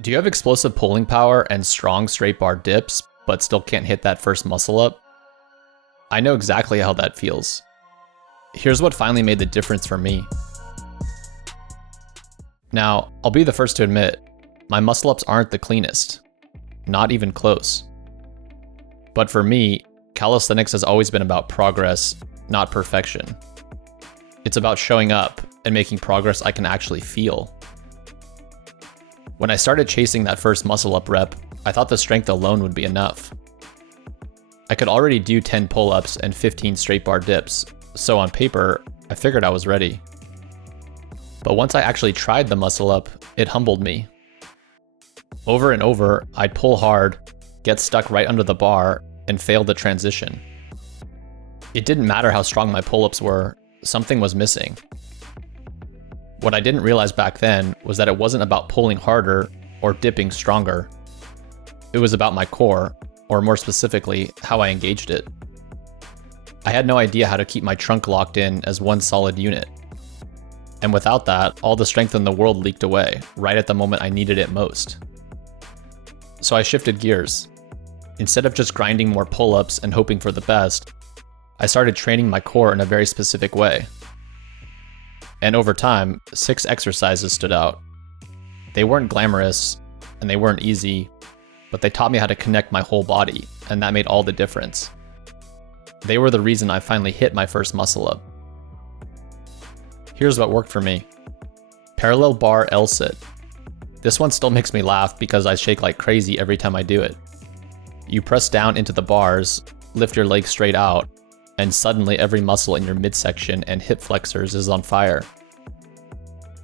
Do you have explosive pulling power and strong straight bar dips, but still can't hit that first muscle up? I know exactly how that feels. Here's what finally made the difference for me. Now, I'll be the first to admit, my muscle ups aren't the cleanest. Not even close. But for me, calisthenics has always been about progress, not perfection. It's about showing up and making progress I can actually feel. When I started chasing that first muscle up rep, I thought the strength alone would be enough. I could already do 10 pull-ups and 15 straight bar dips, so on paper, I figured I was ready. But once I actually tried the muscle up, it humbled me. Over and over, I'd pull hard, get stuck right under the bar, and fail the transition. It didn't matter how strong my pull-ups were, something was missing. What I didn't realize back then was that it wasn't about pulling harder or dipping stronger. It was about my core, or more specifically, how I engaged it. I had no idea how to keep my trunk locked in as one solid unit. And without that, all the strength in the world leaked away, right at the moment I needed it most. So I shifted gears. Instead of just grinding more pull-ups and hoping for the best, I started training my core in a very specific way. And over time, 6 exercises stood out. They weren't glamorous, and they weren't easy, but they taught me how to connect my whole body, and that made all the difference. They were the reason I finally hit my first muscle up. Here's what worked for me. Parallel bar L-sit. This one still makes me laugh because I shake like crazy every time I do it. You press down into the bars, lift your legs straight out, and suddenly every muscle in your midsection and hip flexors is on fire.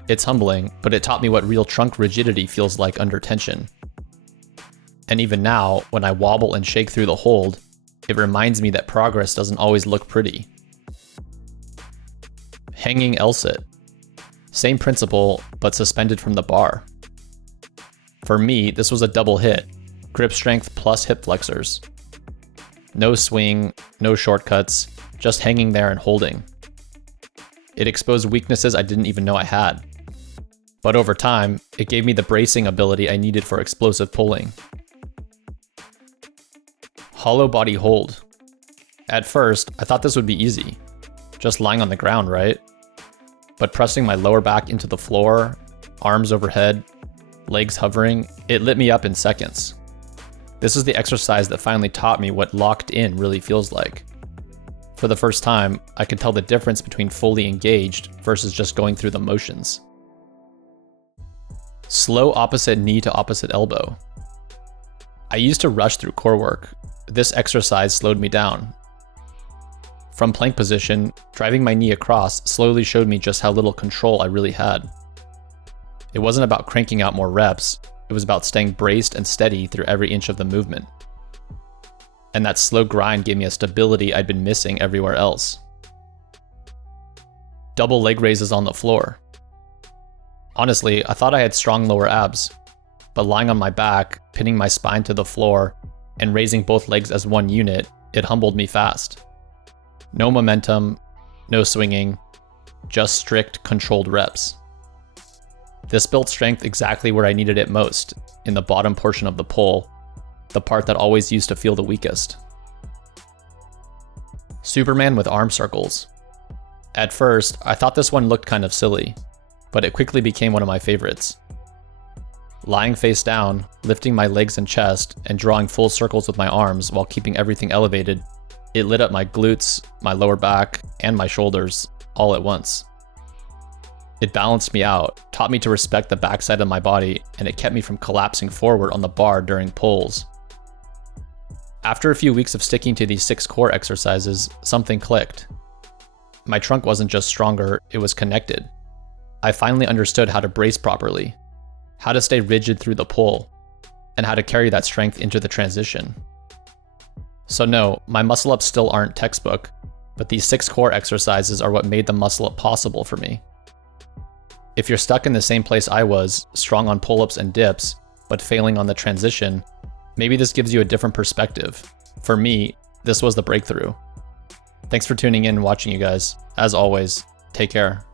It's humbling, but it taught me what real trunk rigidity feels like under tension. And even now, when I wobble and shake through the hold, it reminds me that progress doesn't always look pretty. Hanging L-sit. Same principle, but suspended from the bar. For me, this was a double hit, grip strength plus hip flexors. No swing, no shortcuts, just hanging there and holding. It exposed weaknesses I didn't even know I had. But over time, it gave me the bracing ability I needed for explosive pulling. Hollow body hold. At first, I thought this would be easy. Just lying on the ground, right? But pressing my lower back into the floor, arms overhead, legs hovering, it lit me up in seconds. This is the exercise that finally taught me what locked in really feels like. For the first time, I could tell the difference between fully engaged versus just going through the motions. Slow opposite knee to opposite elbow. I used to rush through core work. This exercise slowed me down. From plank position, driving my knee across slowly showed me just how little control I really had. It wasn't about cranking out more reps, it was about staying braced and steady through every inch of the movement. And that slow grind gave me a stability I'd been missing everywhere else. Double leg raises on the floor. Honestly, I thought I had strong lower abs, but lying on my back, pinning my spine to the floor, and raising both legs as one unit, it humbled me fast. No momentum, no swinging, just strict, controlled reps. This built strength exactly where I needed it most, in the bottom portion of the pull, the part that always used to feel the weakest. Superman with arm circles. At first, I thought this one looked kind of silly, but it quickly became one of my favorites. Lying face down, lifting my legs and chest, and drawing full circles with my arms while keeping everything elevated, it lit up my glutes, my lower back, and my shoulders, all at once. It balanced me out, taught me to respect the backside of my body, and it kept me from collapsing forward on the bar during pulls. After a few weeks of sticking to these 6 core exercises, something clicked. My trunk wasn't just stronger, it was connected. I finally understood how to brace properly, how to stay rigid through the pull, and how to carry that strength into the transition. So no, my muscle ups still aren't textbook, but these 6 core exercises are what made the muscle up possible for me. If you're stuck in the same place I was, strong on pull-ups and dips, but failing on the transition, maybe this gives you a different perspective. For me, this was the breakthrough. Thanks for tuning in and watching, you guys. As always, take care.